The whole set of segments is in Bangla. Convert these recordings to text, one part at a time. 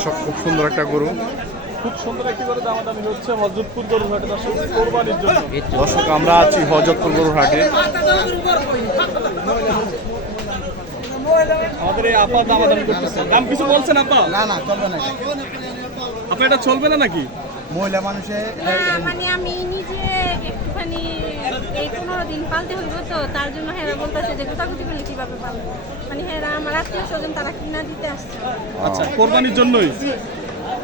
দর্শক খুব সুন্দর একটা গরু। খুব সুন্দর একটি করে দামাদামি হচ্ছে হযরতপুর গরুর হাটে দর্শক কোরবানির জন্য। দর্শক আমরা আছি হযরতপুর গরুর হাটে। আমাদের এই আপা দামাদামি করতেছে। দাম কিছু বলছেন আপা? না না চলবে না, আপা এটা চলবে না নাকি? মহিলা মানুষে না, মানে আমি নিজে একটুখানি এই 15 দিন পালতে হইব, তো তার জন্য হেরা বলতেছে যে গোটাগুটি করলে কিভাবে পালবো, মানে হেরা আমার আত্মীয় স্বজন তারা কিনা দিতে আসছে। আচ্ছা, কোরবানির জন্যই।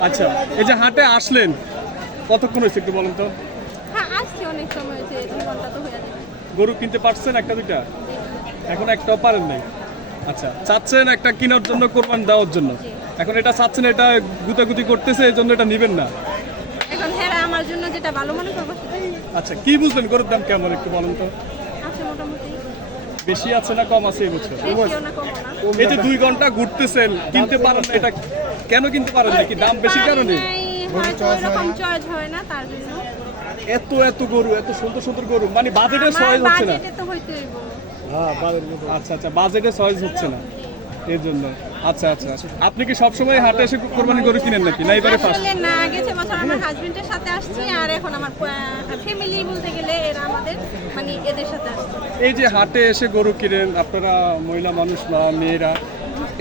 আচ্ছা, এই যে হাটে আসলেন কতক্ষণ হয়েছে একটু বলেন তো? হ্যাঁ, আসছে অনেক সময় হয়েছে, 2 ঘন্টা তো হয়ে যাবে। গরু কিনতে পারছেন একটা দুইটা? এখন একটাও পারেন নাই। আচ্ছা, চাচ্ছেন একটা কেনার জন্য, কোরবানি দেওয়ার জন্য। এখন এটা চাচ্ছেন, এটা গুতাগুতি করতেছে, এই জন্য এটা নেবেন না। এখন হেরা আমার জন্য যেটা ভালো মনে করবো সেটাই আচ্ছা, কি বুঝলেন গরুর দাম কেমন একটু বলেন তো? আছে মোটামুটি, বেশি আছে না কম আছে এই বছর? বেশিও না কমও না। এই যে 2 ঘন্টা ঘুরতেছেন, কিনতে পারেন না, এটা কেন কিনতে পারেন না? কি দাম বেশির কারণে? হয়তো এরকম চয়েস হয় না তার জন্য। এত এত গরু, এত সুন্দর সুন্দর গরু, মানে বাজেটের চয়েস হচ্ছে না। বাজেটে তো হইতেই হইব। আচ্ছা আচ্ছা, বাজেটের চয়েস হচ্ছে না এর জন্য। আচ্ছা আচ্ছা, আপনি কি সবসময় হাটে এসে কোরবানি গরু কিনেন নাকি, না এবারে ফার্স্ট? আসলে না, গেছে বছর আমার হাজবেন্ডের সাথে আসছি, আর এখন আমার ফ্যামিলি বলতে গেলে এরা আমাদের মানে এদের সাথে আসছে। এই যে হাটে এসে গরু কিনেন আপনারা, মহিলা মানুষ বা মেয়েরা,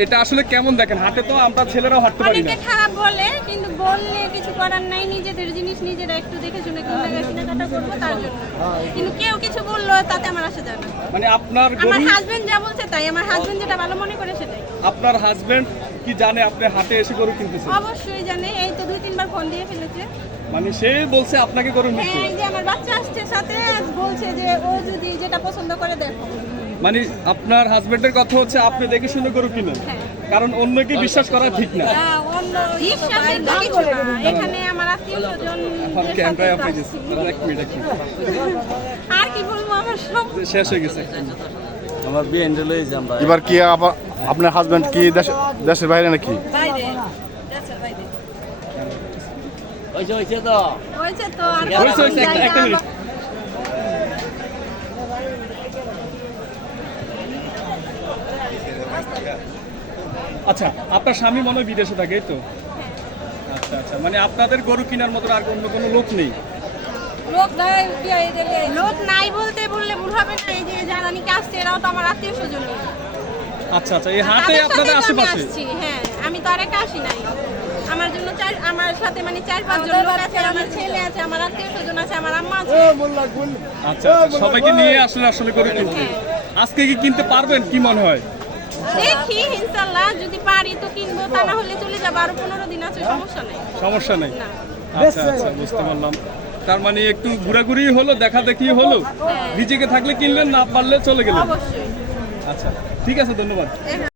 এটা আসলে কেমন দেখেন? হাটে তো আমরা ছেলেরাও হাঁটতে পারি না। অনেকে খারাপ বলে, কিন্তু বললে কিছু করার নাই, নিজেদের জিনিস নিজেরা একটু দেখে শুনে কেনাকাটা করবো তার জন্য। কিন্তু কেউ কিছু বললো তাতে আমার আসে যায় না। মানে আপনার আমার গরু, হাজবেন্ড যা বলছে তাই, আমার হাজবেন্ড যেটা ভালো মনে করে সেটাই। আপনার হাজবেন্ড কি জানে আপনি হাটে এসে গরু কিনতেছেন? অবশ্যই জানে, এই তো 2-3 বার ফোন দিয়ে ফেলেছে। মানে সে বলছে আপনাকে গরু নিতে? হ্যাঁ, এই যে আমার বাচ্চা আসছে সাথে, বলছে যে ও যদি যেটা পছন্দ করে দেখো। মানে আপনার হাজবেন্ডের কথা হচ্ছে আপনি দেখে শুনে গরু কিনেন, হ্যাঁ। কারণ অন্যকে বিশ্বাস করা ঠিক না। বিশ্বাসের তো কিছু না, এখানে আমার আত্মীয় স্বজন আমার ক্যামেরায় আপনি দিচ্ছেন, এক মিনিট এক মিনিট। আর কি বলবো, আমার সব শেষ হয়ে গেছে। আমার বিয়ে হ্যান্ডেল হয়েছে আমরা। এবার কি আপনার হাজবেন্ড কি দেশের বাইরে নাকি? বাইরে, দেশের বাইরে। হয়েছে তো। হয়েছে তো, আর হয়েছে, হয়েছে, একটা মিনিট। আচ্ছা, আপনার স্বামী মনে হয় বিদেশে থাকে, এই তো? আচ্ছা আচ্ছা, মানে আপনাদের গরু কেনার মতো আর অন্য কোনো লোক নেই? লোক নাই বলতে বললে ভুল হবে না, এই যে যারা নাকি আসছে এরাও তো আমার আত্মীয় স্বজন। আচ্ছা আচ্ছা, এই হাটে আপনাদের আশেপাশে? হ্যাঁ, আমি তো আর একা আসি নাই, আমার জন্য আমার সাথে মানে 4-5 জন লোক আছে, আমার ছেলে আছে, আমার আত্মীয় স্বজন আছে, আমার আম্মা আছে। আচ্ছা আচ্ছা, সবাইকে নিয়ে আসলে আসলে গরু কিনতে। আজকে কি কিনতে পারবেন কি মনে হয়? দেখি ইনশাআল্লাহ, যদি পারি তো কিনবো, তা না হলে চলে যাবো, আরো 15 দিন আছে, সমস্যা নাই। সমস্যা নেই। না। আচ্ছা আচ্ছা, বুঝতে পারলাম। তার মানে একটু ঘোরাঘুরি হলো, দেখা দেখি হলো, নিজেকে থাকলে কিনলেন, না পারলে চলে গেলেন। অবশ্যই। আচ্ছা, ঠিক আছে, ধন্যবাদ।